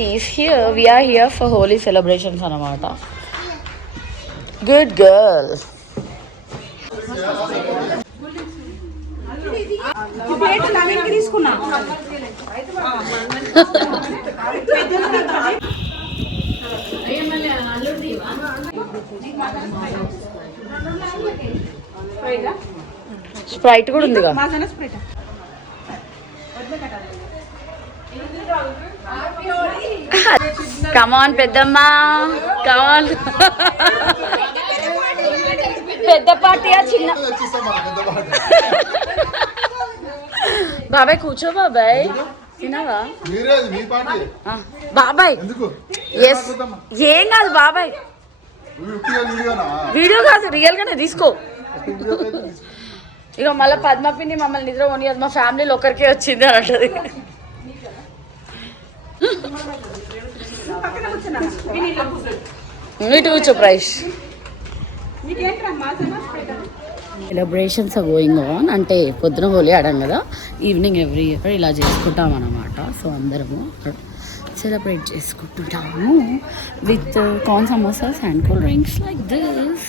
Here we are here for holy celebrations anamata. Good girl. Sprite కూడా ఉందిగా. కమాన్ పెద్దమ్మా, కమాన్. పెద్ద పార్టీయా చిన్న? బాబాయ్ కూర్చో బాబాయ్. తినవా బాబాయ్? ఎస్, ఏం కాదు బాబాయ్. వీడియో కాదు, రియల్ గానే తీసుకో. ఇక మళ్ళీ పద్మపిన్ని మమ్మల్ని నిద్ర పోనీ, అది మా ఫ్యామిలీలో ఒకరికే వచ్చింది అని అంటది. ఇటు కూర్చో ప్రైష్. Celebrations are going on. అంటే పొద్దున హోలీ ఆడాం కదా, ఈవినింగ్ ఎవ్రీ ఇయర్ ఇలా చేసుకుంటాం అన్నమాట. సో అందరము సెలబ్రేట్ చేసుకుంటున్నాము with corn samosas and cool drinks like this.